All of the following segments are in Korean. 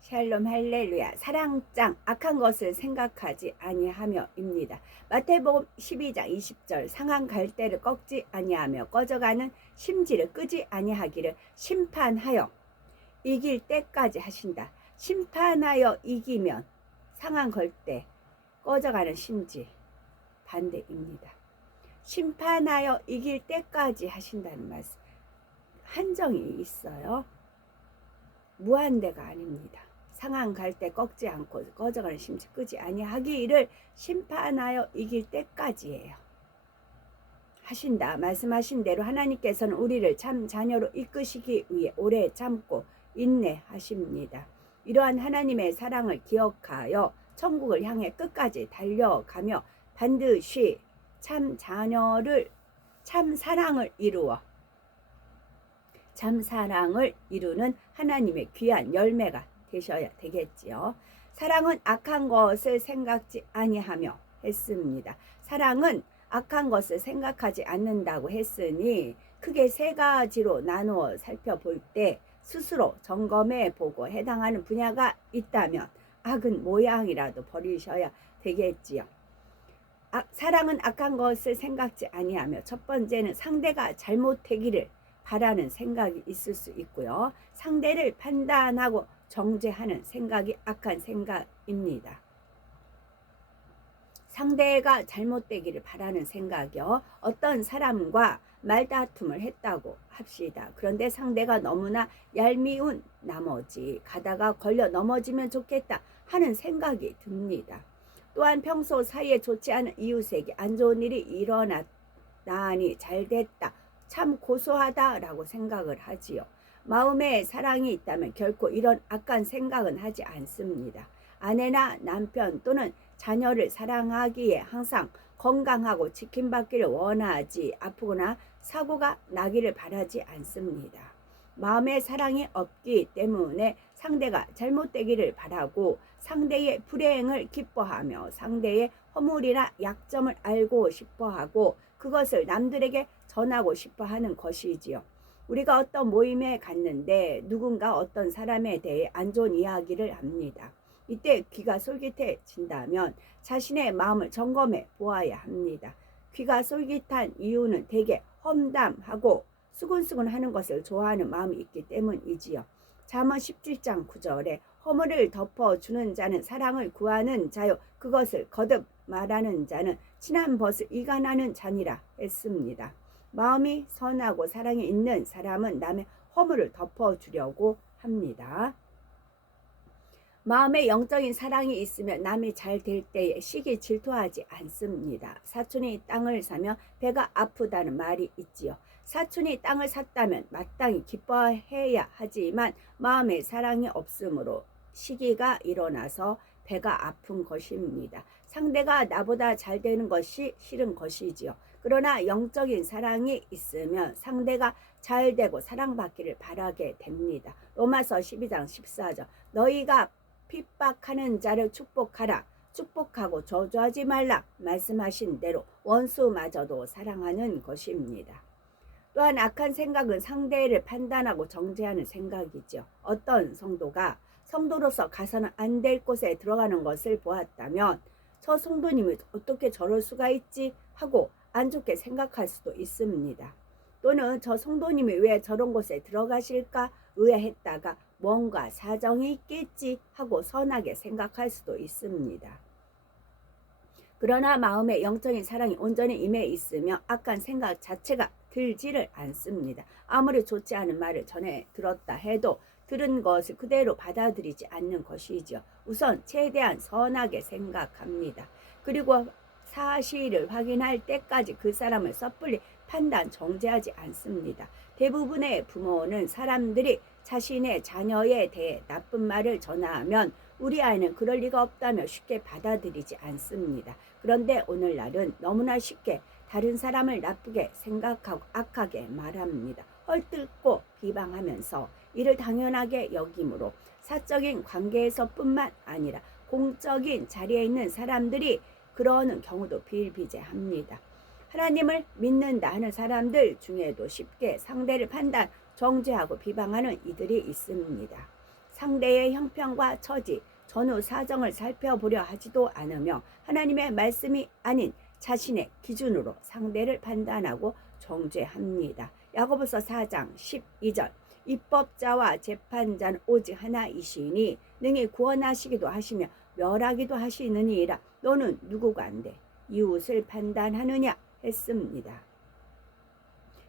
샬롬 할렐루야. 사랑장 악한 것을 생각하지 아니하며입니다. 마태복음 12장 20절 상한 갈대를 꺾지 아니하며 꺼져가는 심지를 끄지 아니하기를 심판하여 이길 때까지 하신다. 심판하여 이기면 상한 갈대 꺼져가는 심지 반대입니다. 심판하여 이길 때까지 하신다는 말씀. 한정이 있어요. 무한대가 아닙니다. 상한 갈대 꺾지 않고 꺼져가는 심지 끄지 아니하기를 심판하여 이길 때까지예요. 하신다. 말씀하신 대로 하나님께서는 우리를 참 자녀로 이끄시기 위해 오래 참고 인내하십니다. 이러한 하나님의 사랑을 기억하여 천국을 향해 끝까지 달려가며 반드시 참 자녀를 참 사랑을 이루는 하나님의 귀한 열매가 되셔야 되겠지요. 사랑은 악한 것을 생각지 아니하며 했습니다. 사랑은 악한 것을 생각하지 않는다고 했으니 크게 세 가지로 나누어 살펴볼 때 스스로 점검해 보고 해당하는 분야가 있다면 악은 모양이라도 버리셔야 되겠지요. 사랑은 악한 것을 생각지 아니하며 첫 번째는 상대가 잘못되기를 바라는 생각이 있을 수 있고요. 상대를 판단하고 정죄하는 생각이 악한 생각입니다. 상대가 잘못되기를 바라는 생각이요. 어떤 사람과 말다툼을 했다고 합시다. 그런데 상대가 너무나 얄미운 나머지 가다가 걸려 넘어지면 좋겠다 하는 생각이 듭니다. 또한 평소 사이에 좋지 않은 이웃에게 안 좋은 일이 일어나니 잘됐다. 참 고소하다라고 생각을 하지요. 마음에 사랑이 있다면 결코 이런 악한 생각은 하지 않습니다. 아내나 남편 또는 자녀를 사랑하기에 항상 건강하고 지킴받기를 원하지 아프거나 사고가 나기를 바라지 않습니다. 마음에 사랑이 없기 때문에 상대가 잘못되기를 바라고 상대의 불행을 기뻐하며 상대의 허물이나 약점을 알고 싶어하고 그것을 남들에게 전하고 싶어하는 것이지요. 우리가 어떤 모임에 갔는데 누군가 어떤 사람에 대해 안 좋은 이야기를 합니다. 이때 귀가 솔깃해진다면 자신의 마음을 점검해 보아야 합니다. 귀가 솔깃한 이유는 대개 험담하고 수군수군하는 것을 좋아하는 마음이 있기 때문이지요. 잠언 17장 9절에 허물을 덮어주는 자는 사랑을 구하는 자요 그것을 거듭 말하는 자는 친한 벗을 이간하는 자니라 했습니다. 마음이 선하고 사랑이 있는 사람은 남의 허물을 덮어주려고 합니다. 마음에 영적인 사랑이 있으면 남이 잘 될 때에 시기 질투하지 않습니다. 사촌이 땅을 사면 배가 아프다는 말이 있지요. 사촌이 땅을 샀다면 마땅히 기뻐해야 하지만 마음에 사랑이 없으므로 시기가 일어나서 배가 아픈 것입니다. 상대가 나보다 잘 되는 것이 싫은 것이지요. 그러나 영적인 사랑이 있으면 상대가 잘 되고 사랑받기를 바라게 됩니다. 로마서 12장 14절 너희가 핍박하는 자를 축복하라. 축복하고 저주하지 말라. 말씀하신 대로 원수마저도 사랑하는 것입니다. 또한 악한 생각은 상대를 판단하고 정죄하는 생각이죠. 어떤 성도가 성도로서 가서는 안 될 곳에 들어가는 것을 보았다면 저 성도님이 어떻게 저럴 수가 있지 하고 안 좋게 생각할 수도 있습니다. 또는 저 성도님이 왜 저런 곳에 들어가실까 의아했다가 뭔가 사정이 있겠지 하고 선하게 생각할 수도 있습니다. 그러나 마음에 영적인 사랑이 온전히 임해 있으며 악한 생각 자체가 들지를 않습니다. 아무리 좋지 않은 말을 전해 들었다 해도 들은 것을 그대로 받아들이지 않는 것이죠. 우선 최대한 선하게 생각합니다. 그리고 사실을 확인할 때까지 그 사람을 섣불리 판단, 정죄하지 않습니다. 대부분의 부모는 사람들이 자신의 자녀에 대해 나쁜 말을 전하면 우리 아이는 그럴 리가 없다며 쉽게 받아들이지 않습니다. 그런데 오늘날은 너무나 쉽게 다른 사람을 나쁘게 생각하고 악하게 말합니다. 헐뜯고 비방하면서 이를 당연하게 여기므로 사적인 관계에서뿐만 아니라 공적인 자리에 있는 사람들이 그러는 경우도 비일비재합니다. 하나님을 믿는다 하는 사람들 중에도 쉽게 상대를 판단, 정죄하고 비방하는 이들이 있습니다. 상대의 형편과 처지, 전후 사정을 살펴보려 하지도 않으며 하나님의 말씀이 아닌 자신의 기준으로 상대를 판단하고 정죄합니다. 야고보서 4장 12절 입법자와 재판자는 오직 하나이시니 능히 구원하시기도 하시며 멸하기도 하시느니라. 너는 누구가 안 돼? 이웃을 판단하느냐 했습니다.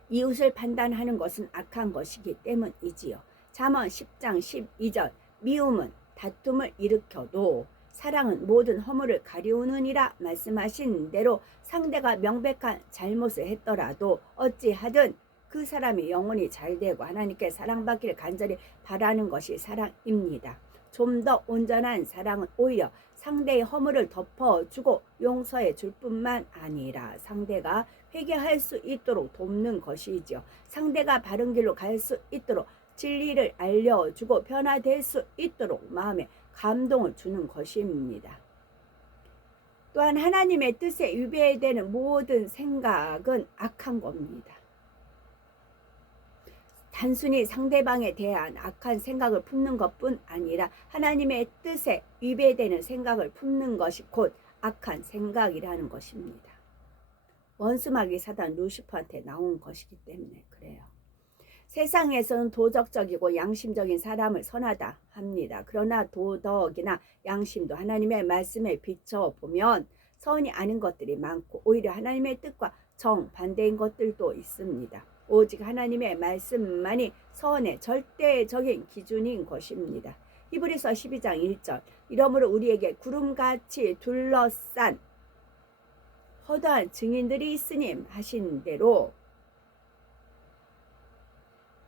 이웃을 판단하는 것은 악한 것이기 때문이지요. 잠언 10장 12절 미움은 다툼을 일으켜도 사랑은 모든 허물을 가리우느니라 말씀하신 대로 상대가 명백한 잘못을 했더라도 어찌하든 그 사람이 영혼이 잘되고 하나님께 사랑받기를 간절히 바라는 것이 사랑입니다. 좀 더 온전한 사랑은 오히려 상대의 허물을 덮어주고 용서해 줄 뿐만 아니라 상대가 회개할 수 있도록 돕는 것이지요. 상대가 바른 길로 갈 수 있도록 진리를 알려주고 변화될 수 있도록 마음에 감동을 주는 것입니다. 또한 하나님의 뜻에 위배되는 모든 생각은 악한 겁니다. 단순히 상대방에 대한 악한 생각을 품는 것뿐 아니라 하나님의 뜻에 위배되는 생각을 품는 것이 곧 악한 생각이라는 것입니다. 원수마귀 사단 루시퍼한테 나온 것이기 때문에 그래요. 세상에서는 도덕적이고 양심적인 사람을 선하다 합니다. 그러나 도덕이나 양심도 하나님의 말씀에 비춰보면 선이 아닌 것들이 많고 오히려 하나님의 뜻과 정반대인 것들도 있습니다. 오직 하나님의 말씀만이 선의 절대적인 기준인 것입니다. 히브리서 12장 1절 이러므로 우리에게 구름같이 둘러싼 허다한 증인들이 있으니 하신 대로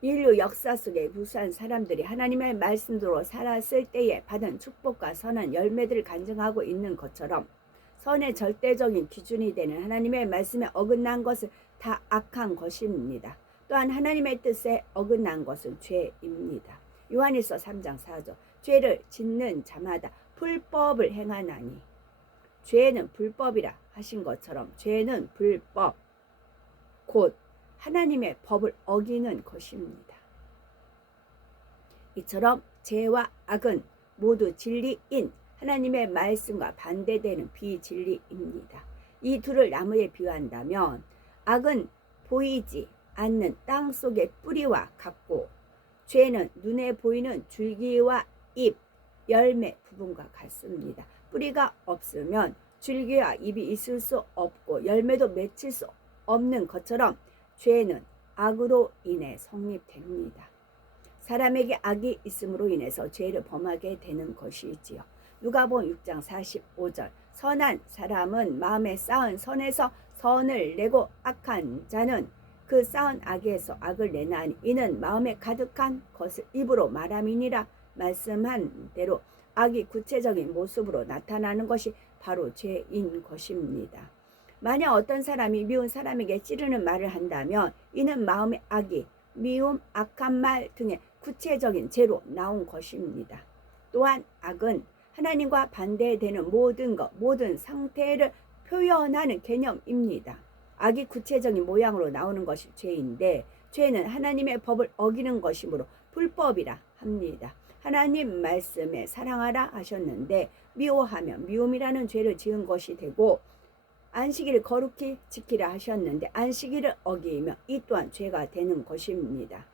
인류 역사 속에 무수한 사람들이 하나님의 말씀대로 살았을 때에 받은 축복과 선한 열매들을 간증하고 있는 것처럼 선의 절대적인 기준이 되는 하나님의 말씀에 어긋난 것은 다 악한 것입니다. 또한 하나님의 뜻에 어긋난 것은 죄입니다. 요한일서 3장 4절 죄를 짓는 자마다 불법을 행하나니 죄는 불법이라 하신 것처럼 죄는 불법 곧 하나님의 법을 어기는 것입니다. 이처럼 죄와 악은 모두 진리인 하나님의 말씀과 반대되는 비진리입니다. 이 둘을 나무에 비유한다면 악은 보이지 않는 땅 속의 뿌리와 같고 죄는 눈에 보이는 줄기와 잎, 열매 부분과 같습니다. 뿌리가 없으면 줄기와 잎이 있을 수 없고 열매도 맺힐 수 없는 것처럼 죄는 악으로 인해 성립됩니다. 사람에게 악이 있음으로 인해서 죄를 범하게 되는 것이지요. 누가복음 6장 45절 선한 사람은 마음에 쌓은 선에서 선을 내고 악한 자는 그 쌓은 악에서 악을 내나니 이는 마음에 가득한 것을 입으로 말함이니라 말씀한 대로 악이 구체적인 모습으로 나타나는 것이 바로 죄인 것입니다. 만약 어떤 사람이 미운 사람에게 찌르는 말을 한다면 이는 마음의 악이 미움, 악한 말 등의 구체적인 죄로 나온 것입니다. 또한 악은 하나님과 반대되는 모든 것, 모든 상태를 표현하는 개념입니다. 악이 구체적인 모양으로 나오는 것이 죄인데 죄는 하나님의 법을 어기는 것이므로 불법이라 합니다. 하나님 말씀에 사랑하라 하셨는데 미워하면 미움이라는 죄를 지은 것이 되고 안식일을 거룩히 지키라 하셨는데 안식일을 어기면 이 또한 죄가 되는 것입니다.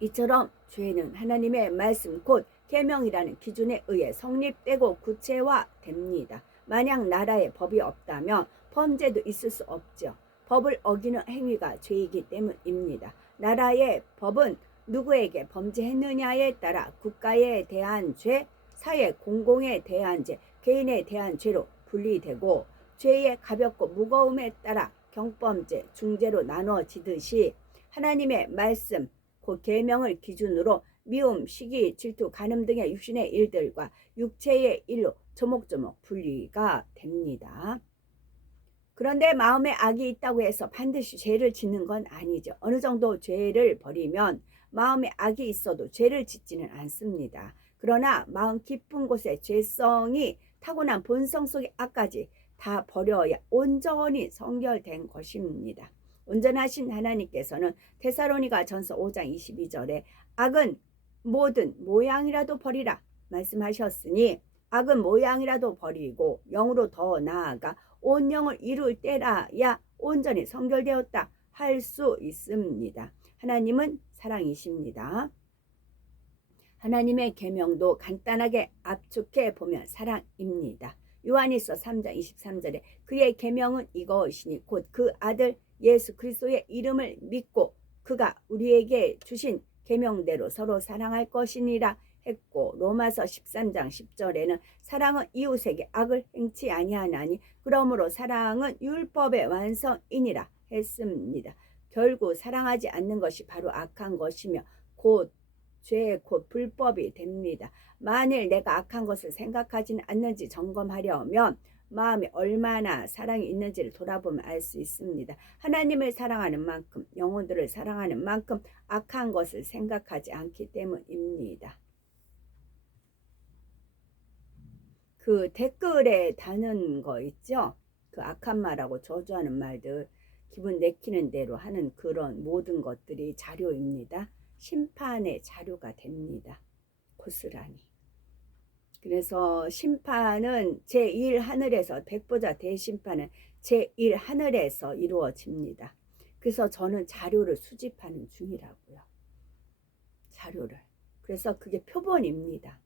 이처럼 죄는 하나님의 말씀 곧 계명이라는 기준에 의해 성립되고 구체화됩니다. 만약 나라에 법이 없다면 범죄도 있을 수 없죠. 법을 어기는 행위가 죄이기 때문입니다. 나라의 법은 누구에게 범죄했느냐에 따라 국가에 대한 죄, 사회 공공에 대한 죄, 개인에 대한 죄로 분리되고 죄의 가볍고 무거움에 따라 경범죄, 중죄로 나눠지듯이 하나님의 말씀, 곧 계명을 기준으로 미움, 시기, 질투, 간음 등의 육신의 일들과 육체의 일로 조목조목 분리가 됩니다. 그런데 마음에 악이 있다고 해서 반드시 죄를 짓는 건 아니죠. 어느 정도 죄를 버리면 마음에 악이 있어도 죄를 짓지는 않습니다. 그러나 마음 깊은 곳에 죄성이 타고난 본성 속의 악까지 다 버려야 온전히 성결된 것입니다. 온전하신 하나님께서는 데살로니가 전서 5장 22절에 악은 모든 모양이라도 버리라 말씀하셨으니 악은 모양이라도 버리고 영으로 더 나아가 온 영을 이룰 때라야 온전히 성결되었다 할 수 있습니다. 하나님은 사랑이십니다. 하나님의 계명도 간단하게 압축해 보면 사랑입니다. 요한일서 3장 23절에 그의 계명은 이것이니 곧 그 아들 예수 그리스도의 이름을 믿고 그가 우리에게 주신 계명대로 서로 사랑할 것이니라 했고, 로마서 13장 10절에는 사랑은 이웃에게 악을 행치 아니하나니 그러므로 사랑은 율법의 완성이니라 했습니다. 결국 사랑하지 않는 것이 바로 악한 것이며 곧 죄, 곧 불법이 됩니다. 만일 내가 악한 것을 생각하지는 않는지 점검하려면 마음에 얼마나 사랑이 있는지를 돌아보면 알 수 있습니다. 하나님을 사랑하는 만큼, 영혼들을 사랑하는 만큼 악한 것을 생각하지 않기 때문입니다. 그 댓글에 다는 거 있죠? 그 악한 말하고 저주하는 말들, 기분 내키는 대로 하는 그런 모든 것들이 자료입니다. 심판의 자료가 됩니다. 고스란히. 그래서 심판은 제1하늘에서, 백보자 대심판은 제1하늘에서 이루어집니다. 그래서 저는 자료를 수집하는 중이라고요. 자료를. 그래서 그게 표본입니다.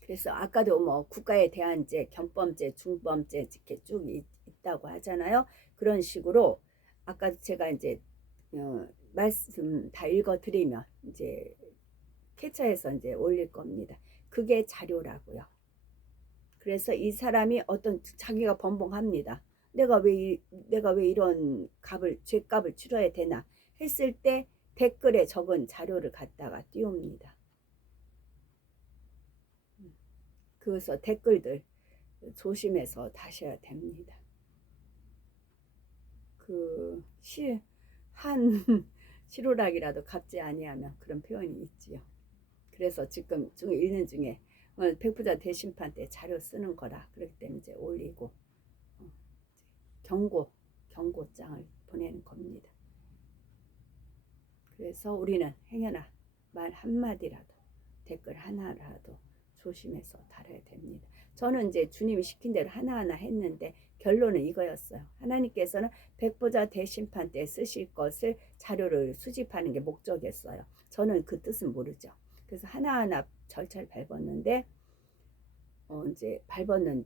그래서 아까도 뭐 국가에 대한 죄, 경범죄, 중범죄 이렇게 쭉 있다고 하잖아요. 그런 식으로 아까 제가 이제 말씀 다 읽어드리면 이제 캡처해서 이제 올릴 겁니다. 그게 자료라고요. 그래서 이 사람이 어떤 자기가 번복합니다. 내가 왜 이런 죄값을 치러야 되나 했을 때 댓글에 적은 자료를 갖다가 띄웁니다. 그래서 댓글들 조심해서 다셔야 됩니다. 한 시루락이라도 갚지 아니하면 그런 표현이 있지요. 그래서 지금 읽는 중에 백부자 대심판 때 자료 쓰는 거라 그렇기 때문에 이제 올리고 경고장을 보내는 겁니다. 그래서 우리는 행여나 말 한마디라도 댓글 하나라도 조심해서 달아야 됩니다. 저는 이제 주님이 시킨 대로 하나하나 했는데 결론은 이거였어요. 하나님께서는 백보자 대심판 때 쓰실 것을 자료를 수집하는 게 목적이었어요. 저는 그 뜻은 모르죠. 그래서 하나하나 절차를 밟았는데 이제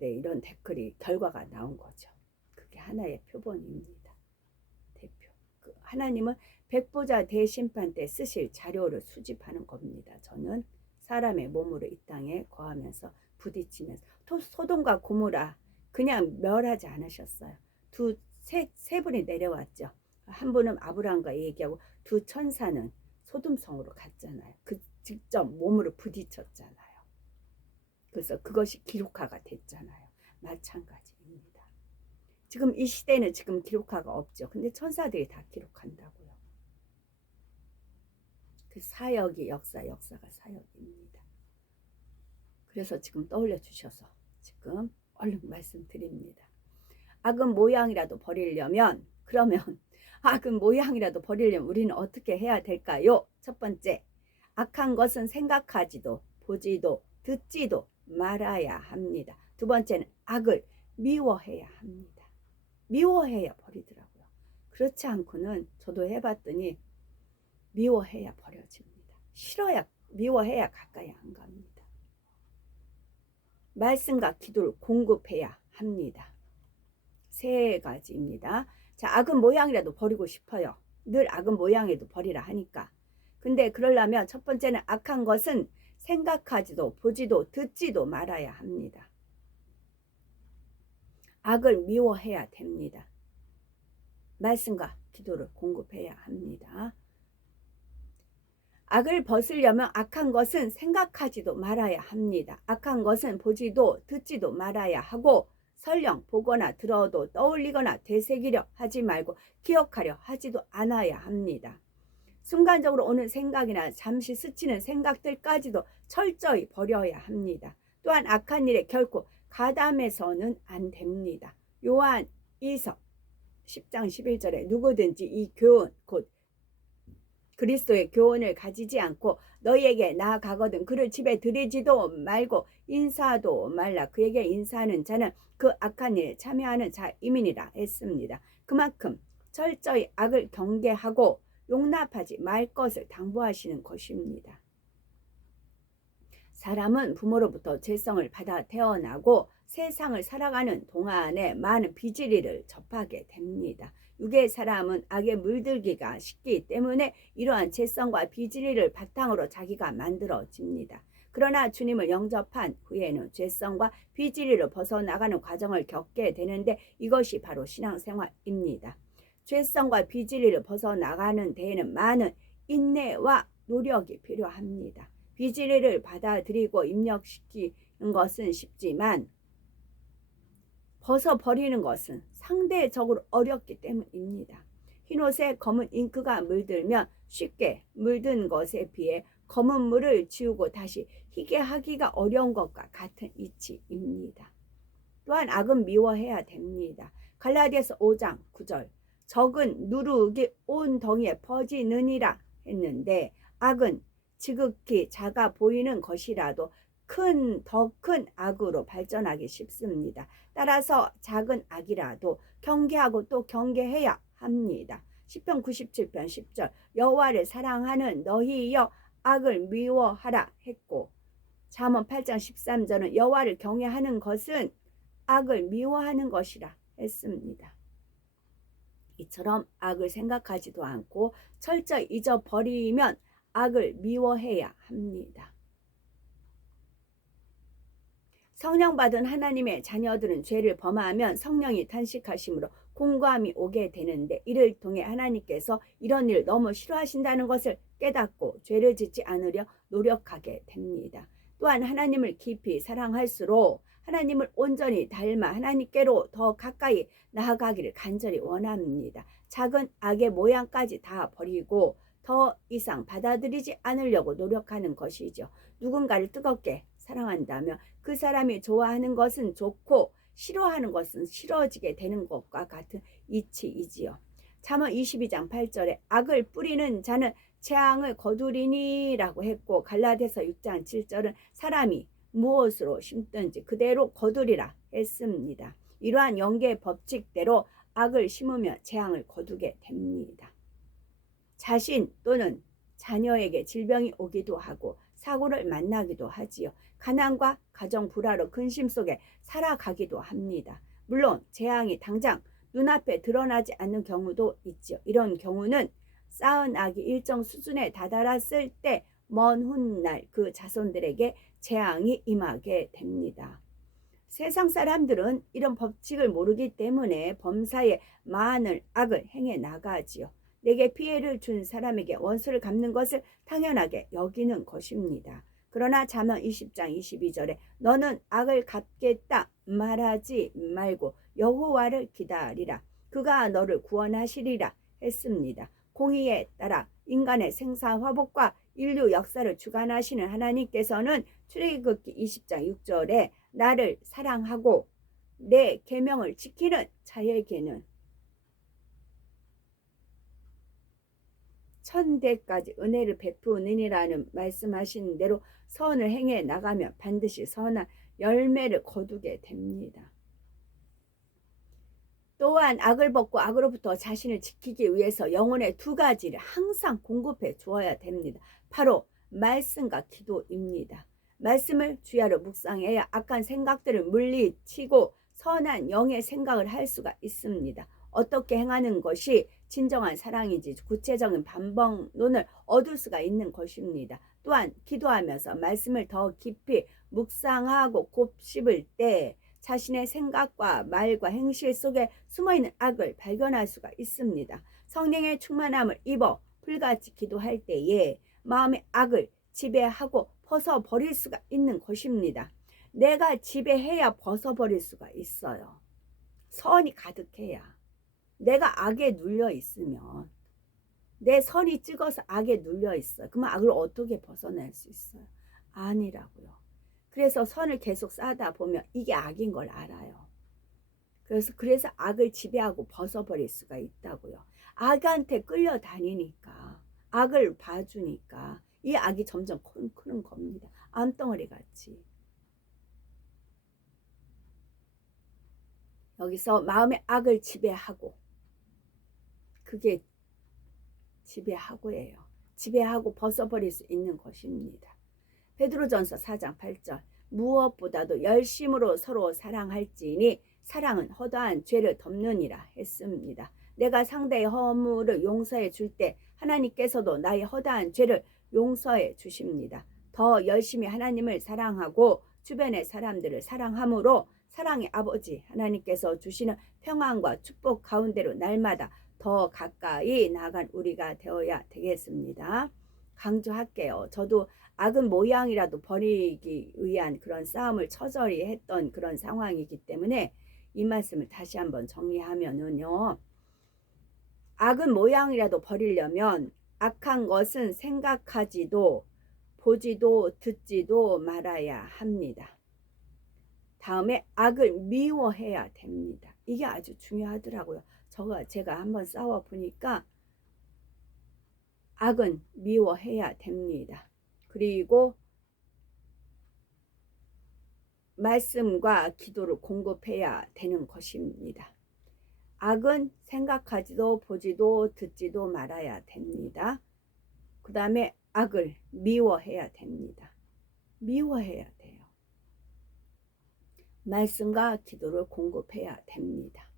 이런 댓글이 결과가 나온 거죠. 그게 하나의 표본입니다. 대표. 하나님은 백보자 대심판 때 쓰실 자료를 수집하는 겁니다. 저는 사람의 몸으로 이 땅에 거하면서 부딪히면서 소돔과 고모라 그냥 멸하지 않으셨어요. 세 분이 내려왔죠. 한 분은 아브라함과 얘기하고 두 천사는 소돔성으로 갔잖아요. 그 직접 몸으로 부딪혔잖아요. 그래서 그것이 기록화가 됐잖아요. 마찬가지입니다. 지금 이 시대는 지금 기록화가 없죠. 근데 천사들이 다 기록한다고요. 그 사역이 역사가 사역입니다. 그래서 지금 떠올려 주셔서 지금 얼른 말씀드립니다. 악은 모양이라도 버리려면 우리는 어떻게 해야 될까요? 첫 번째, 악한 것은 생각하지도 보지도 듣지도 말아야 합니다. 두 번째는 악을 미워해야 합니다. 미워해야 버리더라고요. 그렇지 않고는 저도 해봤더니 미워해야 버려집니다. 미워해야 가까이 안 갑니다. 말씀과 기도를 공급해야 합니다. 세 가지입니다. 자, 악은 모양이라도 버리고 싶어요. 늘 악은 모양에도 버리라 하니까. 근데 그러려면 첫 번째는 악한 것은 생각하지도 보지도 듣지도 말아야 합니다. 악을 미워해야 됩니다. 말씀과 기도를 공급해야 합니다. 악을 벗으려면 악한 것은 생각하지도 말아야 합니다. 악한 것은 보지도 듣지도 말아야 하고 설령 보거나 들어도 떠올리거나 되새기려 하지 말고 기억하려 하지도 않아야 합니다. 순간적으로 오는 생각이나 잠시 스치는 생각들까지도 철저히 버려야 합니다. 또한 악한 일에 결코 가담해서는 안 됩니다. 요한 2서 10장 11절에 누구든지 이 교훈 곧 그리스도의 교훈을 가지지 않고 너희에게 나아가거든 그를 집에 들이지도 말고 인사도 말라. 그에게 인사하는 자는 그 악한 일에 참여하는 자임이니라 했습니다. 그만큼 철저히 악을 경계하고 용납하지 말 것을 당부하시는 것입니다. 사람은 부모로부터 죄성을 받아 태어나고 세상을 살아가는 동안에 많은 비질리를 접하게 됩니다. 육의 사람은 악에 물들기가 쉽기 때문에 이러한 죄성과 비질리를 바탕으로 자기가 만들어집니다. 그러나 주님을 영접한 후에는 죄성과 비질리를 벗어나가는 과정을 겪게 되는데 이것이 바로 신앙생활입니다. 죄성과 비질리를 벗어나가는 데에는 많은 인내와 노력이 필요합니다. 비질리를 받아들이고 입력시키는 것은 쉽지만 벗어버리는 것은 상대적으로 어렵기 때문입니다. 흰옷에 검은 잉크가 물들면 쉽게 물든 것에 비해 검은 물을 지우고 다시 희게 하기가 어려운 것과 같은 이치입니다. 또한 악은 미워해야 됩니다. 갈라디아서 5장 9절 적은 누룩이 온 덩이에 퍼지느니라 했는데 악은 지극히 작아 보이는 것이라도 더 큰 악으로 발전하기 쉽습니다. 따라서 작은 악이라도 경계하고 또 경계해야 합니다. 시편 97편 10절 여호와를 사랑하는 너희여 악을 미워하라 했고 잠언 8장 13절은 여호와를 경외하는 것은 악을 미워하는 것이라 했습니다. 이처럼 악을 생각하지도 않고 철저히 잊어버리면 악을 미워해야 합니다. 성령 받은 하나님의 자녀들은 죄를 범하면 성령이 탄식하심으로 공고함이 오게 되는데 이를 통해 하나님께서 이런 일을 너무 싫어하신다는 것을 깨닫고 죄를 짓지 않으려 노력하게 됩니다. 또한 하나님을 깊이 사랑할수록 하나님을 온전히 닮아 하나님께로 더 가까이 나아가기를 간절히 원합니다. 작은 악의 모양까지 다 버리고 더 이상 받아들이지 않으려고 노력하는 것이죠. 누군가를 뜨겁게 사랑한다면 그 사람이 좋아하는 것은 좋고 싫어하는 것은 싫어지게 되는 것과 같은 이치이지요. 잠언 22장 8절에 악을 뿌리는 자는 재앙을 거두리니 라고 했고 갈라디아서 6장 7절은 사람이 무엇으로 심든지 그대로 거두리라 했습니다. 이러한 영계의 법칙대로 악을 심으면 재앙을 거두게 됩니다. 자신 또는 자녀에게 질병이 오기도 하고 사고를 만나기도 하지요. 가난과 가정 불화로 근심 속에 살아가기도 합니다. 물론 재앙이 당장 눈앞에 드러나지 않는 경우도 있죠. 이런 경우는 쌓은 악이 일정 수준에 다다랐을 때 먼 훗날 그 자손들에게 재앙이 임하게 됩니다. 세상 사람들은 이런 법칙을 모르기 때문에 범사에 많은 악을 행해 나가지요. 내게 피해를 준 사람에게 원수를 갚는 것을 당연하게 여기는 것입니다. 그러나 잠언 20장 22절에 너는 악을 갚겠다 말하지 말고 여호와를 기다리라. 그가 너를 구원하시리라 했습니다. 공의에 따라 인간의 생사화복과 인류 역사를 주관하시는 하나님께서는 출애굽기 20장 6절에 나를 사랑하고 내 계명을 지키는 자에게는 천대까지 은혜를 베푸느니라는 말씀하신 대로 선을 행해 나가면 반드시 선한 열매를 거두게 됩니다. 또한 악을 벗고 악으로부터 자신을 지키기 위해서 영혼의 두 가지를 항상 공급해 주어야 됩니다. 바로 말씀과 기도입니다. 말씀을 주야로 묵상해야 악한 생각들을 물리치고 선한 영의 생각을 할 수가 있습니다. 어떻게 행하는 것이 진정한 사랑인지 구체적인 반복론을 얻을 수가 있는 것입니다. 또한 기도하면서 말씀을 더 깊이 묵상하고 곱씹을 때 자신의 생각과 말과 행실 속에 숨어있는 악을 발견할 수가 있습니다. 성령의 충만함을 입어 불같이 기도할 때에 마음의 악을 지배하고 벗어버릴 수가 있는 것입니다. 내가 지배해야 벗어버릴 수가 있어요. 선이 가득해야. 내가 악에 눌려 있으면 내 선이 찍어서 악에 눌려 있어요. 그러면 악을 어떻게 벗어날 수 있어요? 아니라고요. 그래서 선을 계속 쌓다 보면 이게 악인 걸 알아요. 그래서 악을 지배하고 벗어버릴 수가 있다고요. 악한테 끌려다니니까 악을 봐주니까 이 악이 점점 크는 겁니다. 암덩어리 같이. 여기서 마음의 악을 지배하고, 그게 지배하고예요. 지배하고 벗어버릴 수 있는 것입니다. 베드로전서 4장 8절 무엇보다도 열심으로 서로 사랑할지니 사랑은 허다한 죄를 덮느니라 했습니다. 내가 상대의 허물을 용서해 줄 때 하나님께서도 나의 허다한 죄를 용서해 주십니다. 더 열심히 하나님을 사랑하고 주변의 사람들을 사랑함으로 사랑의 아버지 하나님께서 주시는 평안과 축복 가운데로 날마다 더 가까이 나아간 우리가 되어야 되겠습니다. 강조할게요. 저도 악은 모양이라도 버리기 위한 그런 싸움을 처절히 했던 그런 상황이기 때문에 이 말씀을 다시 한번 정리하면은요. 악은 모양이라도 버리려면 악한 것은 생각하지도 보지도 듣지도 말아야 합니다. 다음에 악을 미워해야 됩니다. 이게 아주 중요하더라고요. 제가 한번 싸워 보니까 악은 미워해야 됩니다. 그리고 말씀과 기도를 공급해야 되는 것입니다. 악은 생각하지도 보지도 듣지도 말아야 됩니다. 그 다음에 악을 미워해야 됩니다. 미워해야 돼요. 말씀과 기도를 공급해야 됩니다.